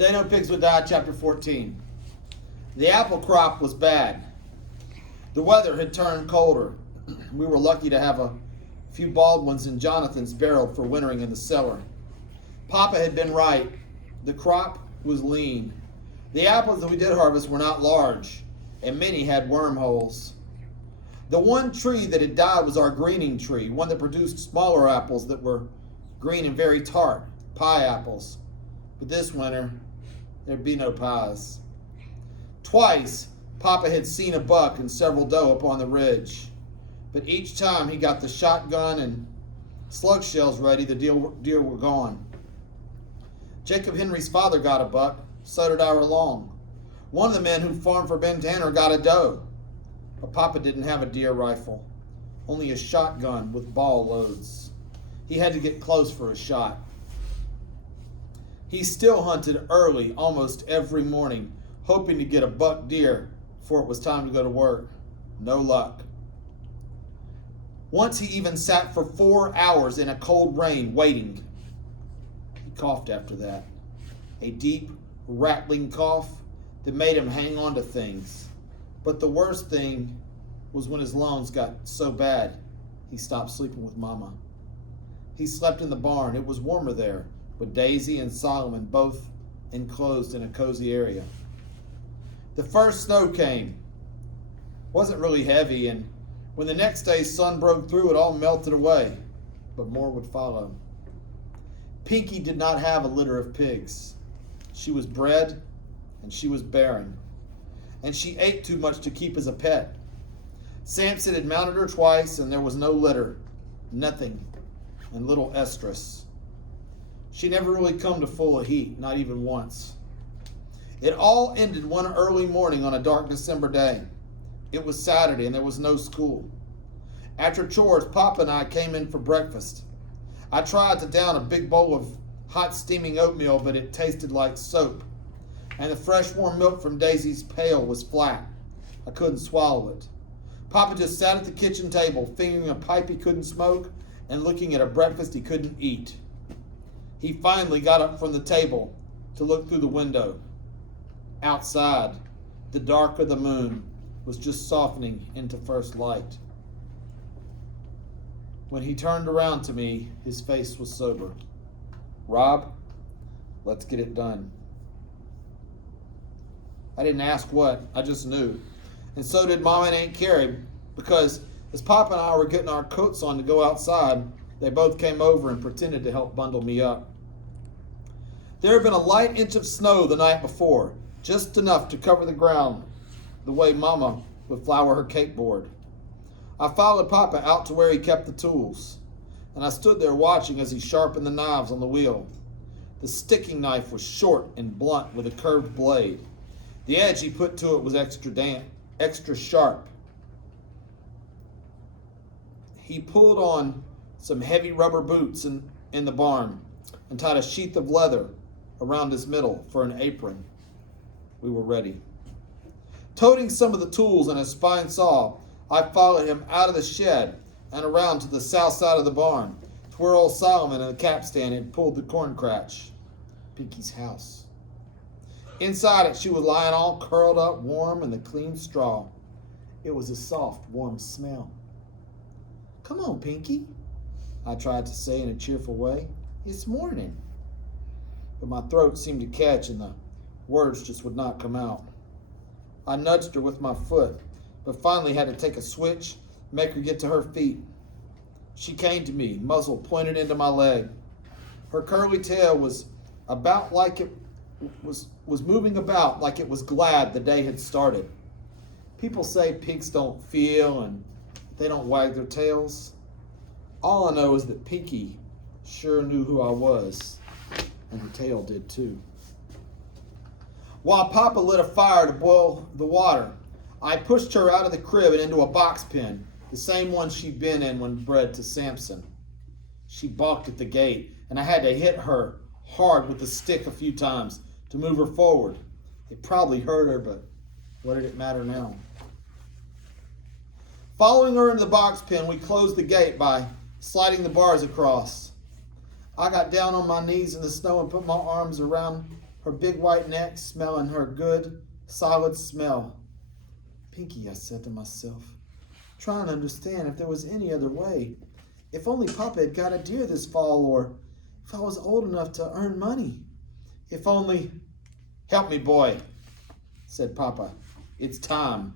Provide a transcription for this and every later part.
Day No Pigs Would Die, Chapter 14. The apple crop was bad. The weather had turned colder. We were lucky to have a few Baldwins and Jonathans barreled for wintering in the cellar. Papa had been right. The crop was lean. The apples that we did harvest were not large, and many had wormholes. The one tree that had died was our greening tree, one that produced smaller apples that were green and very tart, pie apples. But this winter, there'd be no pies. Twice, Papa had seen a buck and several doe upon the ridge, but each time he got the shotgun and slug shells ready, the deer were gone. Jacob Henry's father got a buck, so did Ira Long. One of the men who farmed for Ben Tanner got a doe, but Papa didn't have a deer rifle, only a shotgun with ball loads. He had to get close for a shot. He still hunted early almost every morning, hoping to get a buck deer before it was time to go to work. No luck. Once he even sat for 4 hours in a cold rain waiting. He coughed after that. A deep, rattling cough that made him hang on to things. But the worst thing was when his lungs got so bad, he stopped sleeping with Mama. He slept in the barn. It was warmer there, with Daisy and Solomon both enclosed in a cozy area. The first snow came. It wasn't really heavy, and when the next day's sun broke through, it all melted away, but more would follow. Pinky did not have a litter of pigs. She was bred, and she was barren, and she ate too much to keep as a pet. Samson had mounted her twice, and there was no litter, nothing, and little estrus. She never really come to full of heat, not even once. It all ended one early morning on a dark December day. It was Saturday and there was no school. After chores, Papa and I came in for breakfast. I tried to down a big bowl of hot steaming oatmeal, but it tasted like soap. And the fresh warm milk from Daisy's pail was flat. I couldn't swallow it. Papa just sat at the kitchen table, fingering a pipe he couldn't smoke and looking at a breakfast he couldn't eat. He finally got up from the table to look through the window. Outside, the dark of the moon was just softening into first light. When he turned around to me, his face was sober. "Rob, let's get it done." I didn't ask what, I just knew. And so did Mama and Aunt Carrie, because as Papa and I were getting our coats on to go outside, they both came over and pretended to help bundle me up. There had been a light inch of snow the night before, just enough to cover the ground the way Mama would flour her cake board. I followed Papa out to where he kept the tools, and I stood there watching as he sharpened the knives on the wheel. The sticking knife was short and blunt with a curved blade. The edge he put to it was extra sharp. He pulled on some heavy rubber boots in the barn and tied a sheath of leather around his middle for an apron. We were ready. Toting some of the tools and a spine saw, I followed him out of the shed and around to the south side of the barn, to where old Solomon and the capstan had pulled the corn crutch. Pinky's house. Inside it, she was lying all curled up, warm in the clean straw. It was a soft, warm smell. "Come on, Pinky," I tried to say in a cheerful way. "It's morning." But my throat seemed to catch and the words just would not come out. I nudged her with my foot, but finally had to take a switch, make her get to her feet. She came to me, muzzle pointed into my leg. Her curly tail was about like it was moving about like it was glad the day had started. People say pigs don't feel and they don't wag their tails. All I know is that Pinky sure knew who I was, and her tail did too. While Papa lit a fire to boil the water, I pushed her out of the crib and into a box pen, the same one she'd been in when bred to Samson. She balked at the gate, and I had to hit her hard with the stick a few times to move her forward. It probably hurt her, but what did it matter now? Following her into the box pen, we closed the gate by sliding the bars across. I got down on my knees in the snow and put my arms around her big white neck smelling her good, solid smell. Pinky, I said to myself, trying to understand if there was any other way. If only Papa had got a deer this fall, or if I was old enough to earn money. If only... Help me, boy, said Papa. It's time.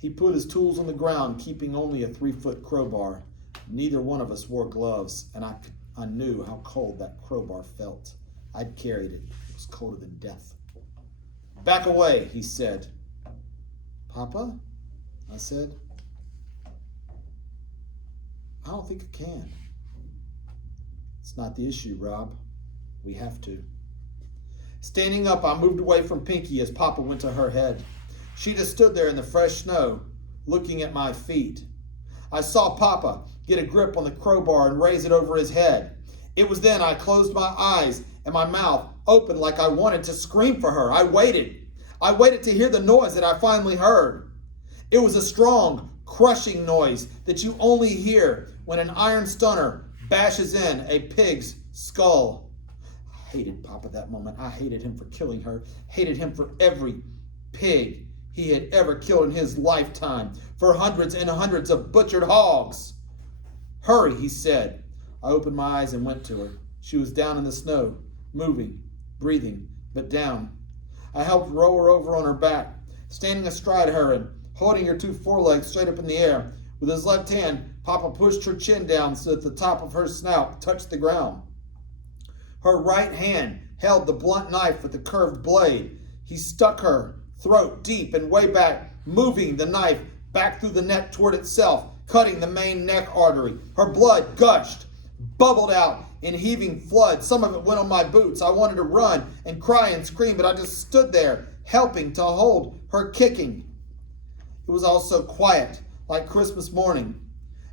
He put his tools on the ground, keeping only a 3-foot crowbar. Neither one of us wore gloves, and I knew how cold that crowbar felt. I'd carried it. It was colder than death. Back away, he said. Papa? I said. I don't think I can. It's not the issue, Rob. We have to. Standing up, I moved away from Pinky as Papa went to her head. She just stood there in the fresh snow, looking at my feet. I saw Papa get a grip on the crowbar and raise it over his head. It was then I closed my eyes and my mouth opened like I wanted to scream for her. I waited. I waited to hear the noise that I finally heard. It was a strong, crushing noise that you only hear when an iron stunner bashes in a pig's skull. I hated Papa that moment. I hated him for killing her. Hated him for every pig he had ever killed in his lifetime. For hundreds and hundreds of butchered hogs. Hurry, he said. I opened my eyes and went to her. She was down in the snow, moving, breathing, but down. I helped roll her over on her back, standing astride her and holding her 2 forelegs straight up in the air. With his left hand, Papa pushed her chin down so that the top of her snout touched the ground. Her right hand held the blunt knife with the curved blade. He stuck her throat deep and way back, moving the knife back through the neck toward itself, cutting the main neck artery. Her blood gushed, bubbled out in heaving flood. Some of it went on my boots. I wanted to run and cry and scream, but I just stood there, helping to hold her kicking. It was all so quiet, like Christmas morning.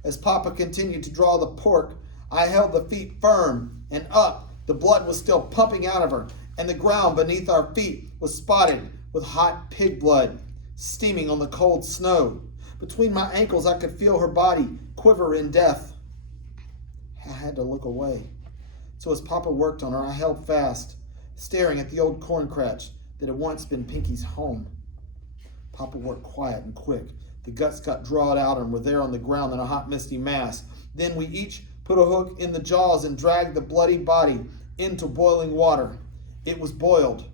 As Papa continued to draw the pork, I held the feet firm and up. The blood was still pumping out of her, and the ground beneath our feet was spotted with hot pig blood, steaming on the cold snow. Between my ankles, I could feel her body quiver in death. I had to look away. So as Papa worked on her, I held fast, staring at the old corn crotch that had once been Pinky's home. Papa worked quiet and quick. The guts got drawn out and were there on the ground in a hot, misty mass. Then we each put a hook in the jaws and dragged the bloody body into boiling water. It was boiled,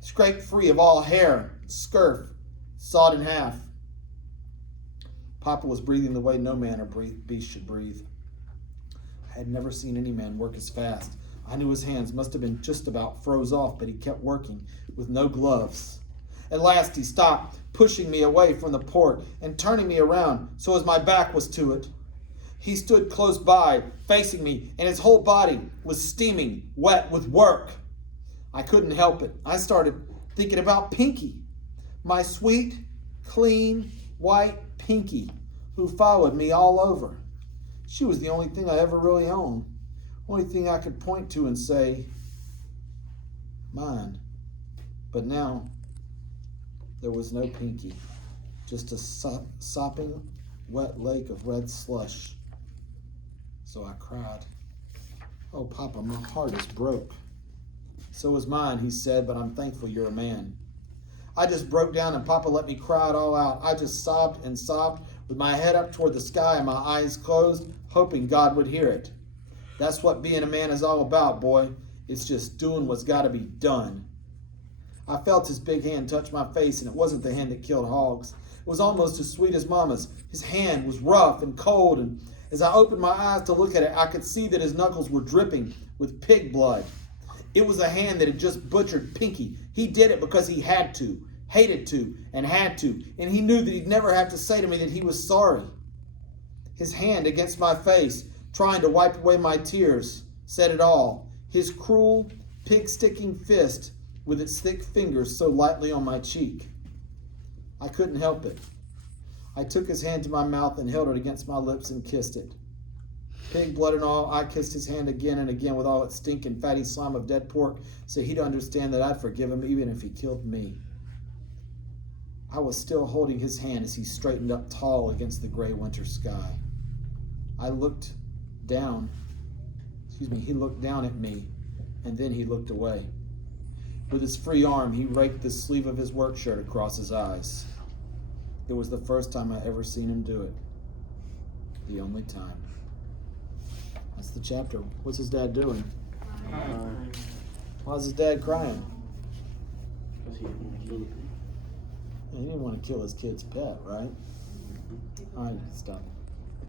scraped free of all hair, scurf, sawed in half. Papa was breathing the way no man or beast should breathe. I had never seen any man work as fast. I knew his hands must have been just about froze off, but he kept working with no gloves. At last he stopped, pushing me away from the pork and turning me around so as my back was to it. He stood close by, facing me, and his whole body was steaming, wet with work. I couldn't help it. I started thinking about Pinky, my sweet, clean, white Pinky, who followed me all over. She was the only thing I ever really owned, only thing I could point to and say, mine. But now, there was no Pinky, just a sopping, wet lake of red slush. So I cried. Oh, Papa, my heart is broke. So is mine, he said, but I'm thankful you're a man. I just broke down and Papa let me cry it all out. I just sobbed and sobbed with my head up toward the sky and my eyes closed, hoping God would hear it. That's what being a man is all about, boy. It's just doing what's got to be done. I felt his big hand touch my face, and it wasn't the hand that killed hogs. It was almost as sweet as Mama's. His hand was rough and cold, and as I opened my eyes to look at it, I could see that his knuckles were dripping with pig blood. It was a hand that had just butchered Pinky. He did it because he had to, hated to, and had to, and he knew that he'd never have to say to me that he was sorry. His hand against my face, trying to wipe away my tears, said it all. His cruel, pig-sticking fist with its thick fingers so lightly on my cheek. I couldn't help it. I took his hand to my mouth and held it against my lips and kissed it. Pig blood and all, I kissed his hand again and again with all its stinking fatty slime of dead pork so he'd understand that I'd forgive him even if he killed me. I was still holding his hand as he straightened up tall against the gray winter sky. He looked down at me, and then he looked away. With his free arm, he raked the sleeve of his work shirt across his eyes. It was the first time I ever seen him do it. The only time. That's the chapter. What's his dad doing? Why's his dad crying? Because he didn't want to kill the thing. He didn't want to kill his kid's pet, right? All right, stop.